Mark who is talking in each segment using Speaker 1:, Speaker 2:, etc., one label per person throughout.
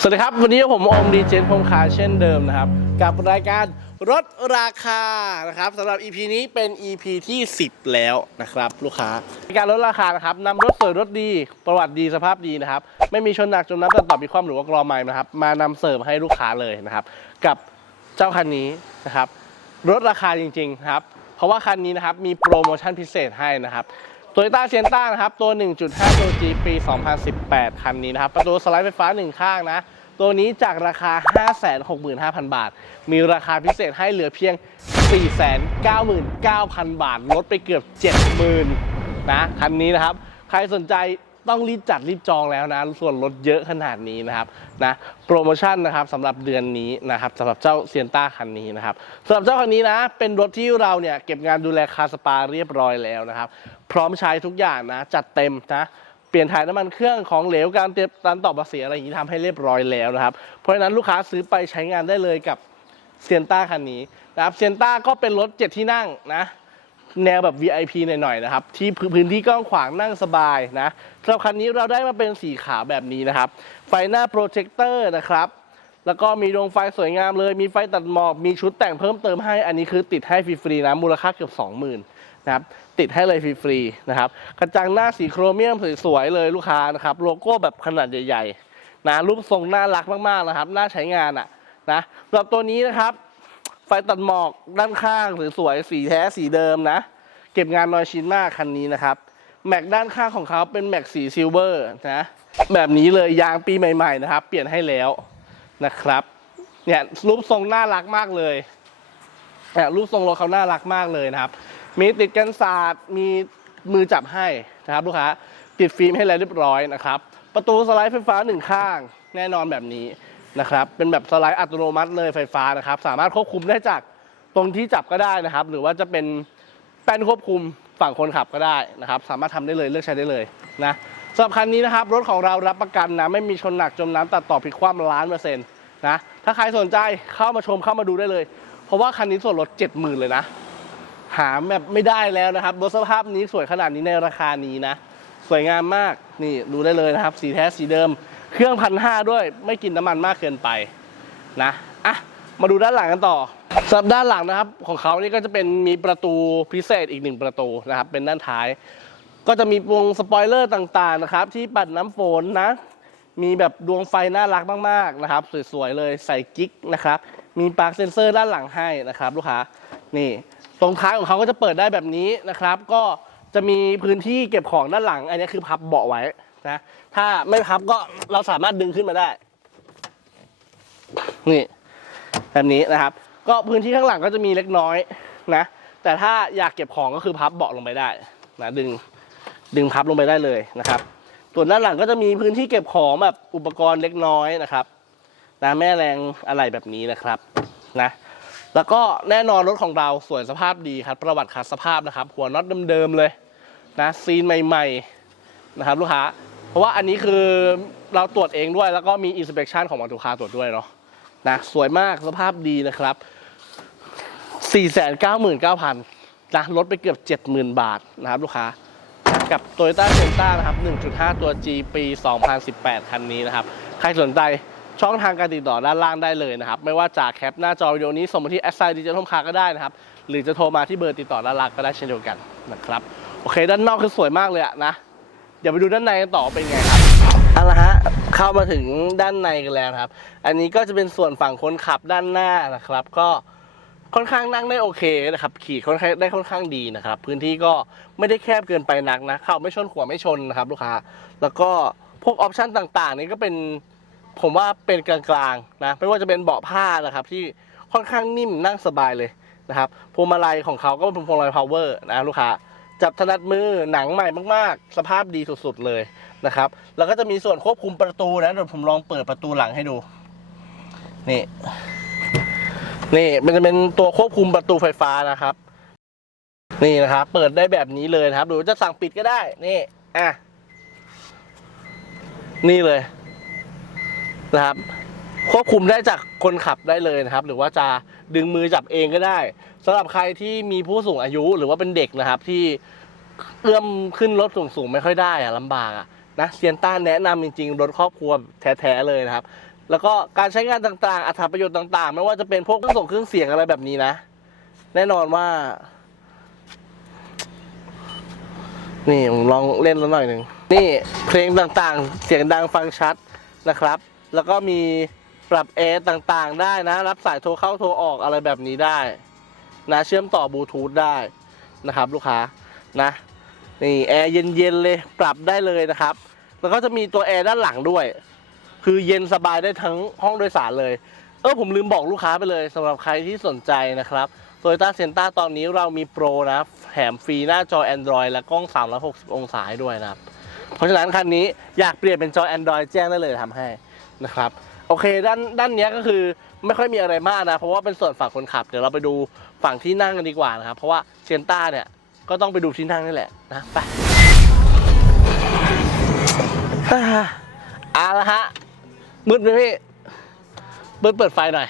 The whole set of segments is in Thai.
Speaker 1: สวัสดีครับ วันนี้ผมอมดีเจนพงคาเช่นเดิมนะครับ กับรายการลดราคานะครับสำหรับ EP นี้เป็น EP ที่ 10 แล้วนะครับ ลูกค้ารายการลดราคานะครับนำรถสวยรถดี ประวัติดีสภาพดีนะครับ ไม่มีชนหนักจมน้ำตัดต่อมีความหรือว่ากรอใหม่นะครับ มานำเสิร์ฟให้ลูกค้าเลยนะครับ กับเจ้าคันนี้นะครับลดราคาจริงๆครับเพราะว่าคันนี้นะครับมีโปรโมชั่นพิเศษให้นะครับ โตโยต้าเซียนต้านะครับ ตัว 1.5 ตัว G ปี 2018 คันนี้นะครับ ประตูสไลด์ไฟฟ้า 1 ข้างนะ ตัวนี้จากราคา 565,000 บาท มีราคาพิเศษให้เหลือเพียง 499,000 บาท ลดไปเกือบ 70,000 นะ คันนี้นะครับ ใครสนใจ ต้องรีบจัดรีบจองแล้วนะ ส่วนลดเยอะขนาดนี้นะครับนะโปรโมชั่นนะครับสำหรับเดือนนี้นะครับสำหรับเจ้าเซียนต้าคันนี้นะครับสำหรับเจ้าคันนี้นะ เป็นรถที่เราเนี่ยเก็บงานดูแลคาสปาเรียบร้อยแล้วนะครับ พร้อมใช้ทุกอย่างนะจัดเต็มนะเปลี่ยนถ่ายน้ำมันเครื่องของเหลวการเตรียมการต่อภาษีอะไรอย่างนี้ทำให้เรียบร้อยแล้วนะครับ เพราะฉะนั้นลูกค้าซื้อไปใช้งานได้เลยกับเซียนต้าคันนี้นะครับเซียนต้าก็เป็นรถเจ็ดที่นั่งนะ แนวแบบ VIP หน่อยๆนะครับ ที่พื้นที่กว้างขวางนั่งสบายนะสำหรับคันนี้เราได้มาเป็นสีขาวแบบนี้นะครับ ไฟหน้าโปรเจคเตอร์นะครับ แล้วก็มีดวงไฟสวยงามเลย มีไฟตัดหมอกมีชุดแต่งเพิ่มเติมให้ อันนี้คือติดให้ฟรีๆนะมูลค่าเกือบ 20,000นะครับติดให้เลยฟรีๆนะครับกระจังหน้าสีโครเมียมสวยๆเลยลูกค้านะครับโลโก้แบบขนาดใหญ่ๆนะรูปทรงน่ารักมากๆนะครับ น่าใช้งานอะนะสำหรับตัวนี้นะครับ ไฟตัดหมอกด้านข้างสวยๆสีแท้สีเดิมนะ เก็บงานน้อยชิ้นมากคันนี้นะครับ แม็กด้านข้างของเขาเป็นแม็กสีซิลเวอร์นะแบบนี้เลยยางปีใหม่ๆนะครับ เปลี่ยนให้แล้วนะครับเนี่ยรูปทรงน่ารักมากเลยเนี่ยรูปทรงรถเขาน่ารักมากเลยนะครับ มีติดกันศาสตร์มีมือจับให้นะครับลูกค้าติดฟิล์มให้แล้วเรียบร้อยนะครับ ประตูสไลด์ไฟฟ้าหนึ่งข้าง แน่นอนแบบนี้ นะครับ เป็นแบบสไลด์อัตโนมัติเลยไฟฟ้านะครับ สามารถควบคุมได้จากตรงที่จับก็ได้นะครับ หรือว่าจะเป็นแป้นควบคุมฝั่งคนขับก็ได้นะครับ สามารถทำได้เลยเลือกใช้ได้เลยนะสำหรับคันนี้นะครับ รถของเรารับประกันนะไม่มีชนหนักจมน้ำตัดต่อพลิกคว่ำล้านเปอร์เซ็นต์นะถ้าใครสนใจเข้ามาชมเข้ามาดูได้เลย เพราะว่าคันนี้ส่วนลดเจ็ดหมื่นเลยนะ หาแบบไม่ได้แล้วนะครับรถสภาพนี้สวยขนาดนี้ในราคานี้นะ สวยงามมากนี่ดูได้เลยนะครับ สีแท้สีเดิม เครื่องพันห้าด้วย ไม่กินน้ำมันมากเกินไปนะอะมาดูด้านหลังกันต่อสำหรับด้านหลังนะครับ ของเขานี่ก็จะเป็นมีประตูพิเศษอีกหนึ่งประตูนะครับ เป็นด้านท้าย ก็จะมีวงสปอยเลอร์ต่างๆนะครับ ที่ปัดน้ำฝนนะ มีแบบดวงไฟน่ารักมากๆนะครับ สวยๆเลยใส่กิ๊กนะครับ มีปลั๊กเซนเซอร์ด้านหลังให้นะครับ ลูกค้านี่ตรงท้ายของเขาก็จะเปิดได้แบบนี้นะครับ ก็ จะมีพื้นที่เก็บของด้านหลัง อันนี้คือพับเบาะไว้นะ ถ้าไม่พับก็เราสามารถดึงขึ้นมาได้ นี่แบบนี้นะครับ ก็พื้นที่ข้างหลังก็จะมีเล็กน้อยนะ แต่ถ้าอยากเก็บของก็คือพับเบาะลงไปได้นะดึงดึงพับลงไปได้เลยนะครับ ส่วนด้านหลังก็จะมีพื้นที่เก็บของแบบอุปกรณ์เล็กน้อยนะครับนะแม่แรงอะไรแบบนี้นะครับนะ แล้วก็แน่นอนรถของเราสวยสภาพดีครับ ประวัติขาดสภาพนะครับ หัวน็อตเดิมๆเลยนะซีนใหม่ๆนะครับลูกค้า เพราะว่าอันนี้คือเราตรวจเองด้วย แล้วก็มี inspection ของวันทุคาตรวจด้วยเนาะนะสวยมากสภาพดีนะครับ 499,000นะลดไปเกือบ 70,000 บาทนะครับลูกค้ากับ Toyota c e n t a นะครับ 1.5 ตัว G ปี 2018 คันนี้นะครับ ใครสนใจ ช่องทางการติดต่อด้านล่างได้เลยนะครับ ไม่ว่าจากแคปหน้าจอวิดีโอนี้ส่งมาที่ s อ i ดิจิทัลคาก็ได้นะครับ หรือจะโทรมาที่เบอร์ติดต่อด้านล่างก็ได้เช่นเดียวกันนะครับ โอเค ด้านนอกคือสวยมากเลยอะนะ เดี๋ยวไปดูด้านในกันต่อเป็นไงครับเอาละฮะเข้ามาถึงด้านในกันแล้วครับ อันนี้ก็จะเป็นส่วนฝั่งคนขับด้านหน้านะครับ ก็ค่อนข้างนั่งได้โอเคนะครับ ขี่ค่อนข้างได้ค่อนข้างดีนะครับ พื้นที่ก็ไม่ได้แคบเกินไปนักนะ เข้าไม่ชนหัวไม่ชนนะครับ ลูกค้า แล้วก็พวกออปชันต่างๆ นี่ก็เป็น ผมว่าเป็นกลางๆนะไม่ว่าจะเป็นเบาะผ้านะครับ ที่ค่อนข้างนิ่มนั่งสบายเลยนะครับพวงมาลัยของเขาก็เป็นพวงมาลัย power นะลูกค้าจับถนัดมือหนังใหม่มากๆ สภาพดีสุดๆเลยนะครับ แล้วก็จะมีส่วนควบคุมประตูนะเดี๋ยวผมลองเปิดประตูหลังให้ดู นี่นี่มันจะเป็นตัวควบคุมประตูไฟฟ้านะครับ นี่นะครับ เปิดได้แบบนี้เลยนะครับหรือจะสั่งปิดก็ได้ นี่อะนี่เลย นะครับ ควบคุมได้จากคนขับได้เลยนะครับ หรือว่าจะดึงมือจับเองก็ได้สำหรับใครที่มีผู้สูงอายุหรือว่าเป็นเด็กนะครับที่เอื้อมขึ้นรถสูงๆไม่ค่อยได้อะลำบากอะนะเซียนต้าแนะนำจริงๆรถครอบครัวแท้ๆเลยนะครับ แล้วก็การใช้งานต่างๆ อัตราประโยชน์ต่างๆ ไม่ว่าจะเป็นพวกเครื่องส่งเครื่องเสียงอะไรแบบนี้นะ แน่นอนว่า นี่ผมลองเล่นแล้วหน่อยหนึ่งนี่เพลงต่างๆ เสียงดังฟังชัดนะครับ แล้วก็มีปรับแอร์ต่างๆ ได้นะ รับสายโทรเข้าโทรออกอะไรแบบนี้ได้ นะเชื่อมต่อบลูทูธได้นะครับ ลูกค้านะนี่แอร์เย็นๆเลยปรับได้เลยนะครับ แล้วก็จะมีตัวแอร์ด้านหลังด้วย คือเย็นสบายได้ทั้งห้องโดยสารเลย เออผมลืมบอกลูกค้าไปเลยสำหรับใครที่สนใจนะครับ Toyota c e n t a ตอนนี้เรามีโปรนะแถมฟรีหน้าจอ Android และกล้อง 360 องศาให้ด้วยนะครับ เพราะฉะนั้นคันนี้อยากเปลี่ยนเป็นจอ Android แจ้งได้เลยทำให้ นะครับโอเคด้านด้านเนี้ยก็คือไม่ค่อยมีอะไรมากนะ เพราะว่าเป็นส่วนฝั่งคนขับ เดี๋ยวเราไปดูฝั่งที่นั่งกันดีกว่านะครับ เพราะว่าเซนต้าเนี่ยก็ต้องไปดูที่นั่งนี่แหละนะไปอาเอาละฮะมืดไหมพี่มืดเปิดไฟหน่อย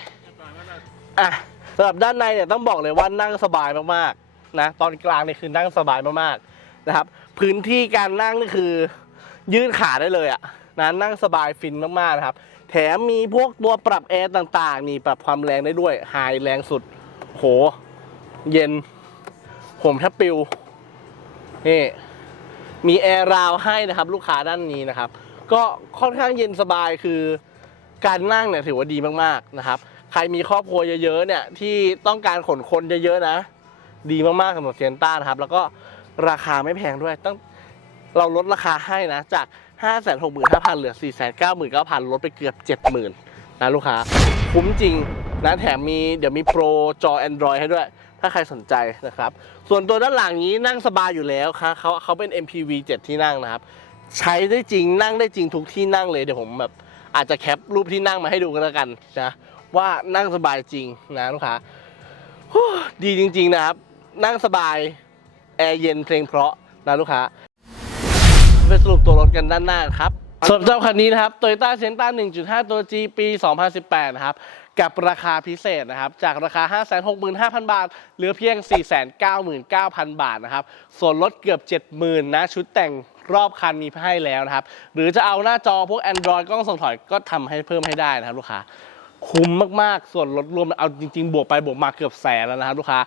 Speaker 1: อะสำหรับด้านในเนี่ยต้องบอกเลยว่านั่งสบายมากๆนะตอนกลางเนี่ยคือนั่งสบายมากๆนะครับ พื้นที่การนั่งนี่คือ ยืดขาได้เลยอะ นะนั่งสบายฟินมากๆนะครับ แถมมีพวกตัวปรับแอร์ต่างๆนี่ปรับความแรงได้ด้วยไฮแรงสุด โห เย็น ผมแทบปิวนี่มีแอร์ราวให้นะครับ ลูกค้าด้านนี้นะครับ ก็ค่อนข้างเย็นสบายคือการนั่งเนี่ยถือว่าดีมากๆนะครับ ใครมีครอบครัวเยอะๆเนี่ยที่ต้องการขนคนเยอะๆนะ ดีมากๆสำหรับเซนต้านะครับ แล้วก็ราคาไม่แพงด้วยต้องเราลดราคาให้นะจาก 5 6 5 0 0 0เหลือ4 9 9 0 0 0ลดไปเกือบ70,000นะลูกค้า คุ้มจริงนะแถมมีเดี๋ยวมีโปรจอ Android ให้ด้วย ถ้าใครสนใจนะครับ ส่วนตัวด้านหลังนี้นั่งสบายอยู่แล้วครับเขาเขาเป็น MPV 7 ที่นั่งนะครับ ใช้ได้จริงนั่งได้จริงทุกที่นั่งเลยเดี๋ยวผมแบบอาจจะแคปรูปที่นั่งมาให้ดูกันแล้วกันนะว่านั่งสบายจริงนะลูกค้าดีจริง ๆนะครับ นั่งสบายแอร์เย็นเพลงเพราะนะลูกค้า ไปสรุปตัวรถกันด้านหน้าครับสำหรับเจ้าคันนี้นะครับ Toyota c e n t a 1.5 ตัว G ปี 2018 นะครับ กับราคาพิเศษนะครับ จากราคา 565,000 บาท เหลือเพียง 499,000 บาทนะครับ ส่วนลดเกือบ 70,000 นะ ชุดแต่งรอบคันมีให้แล้วนะครับ หรือจะเอาหน้าจอพวก Android กล้องส่องถอยก็ทำให้เพิ่มให้ได้นะครับลูกค้า คุ้มมาก ๆ ส่วนลดรวมเอาจริง ๆ บวกไปบวกมาเกือบแสนแล้วนะครับลูกค้า